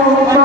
Obrigado.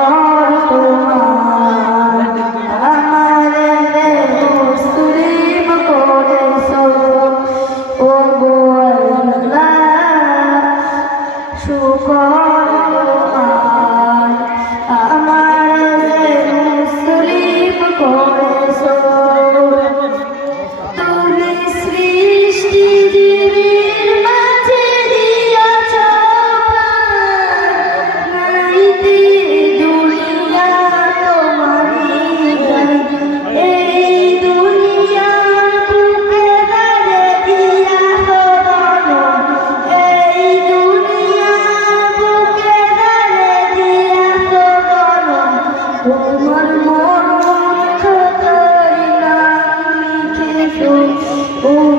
Oh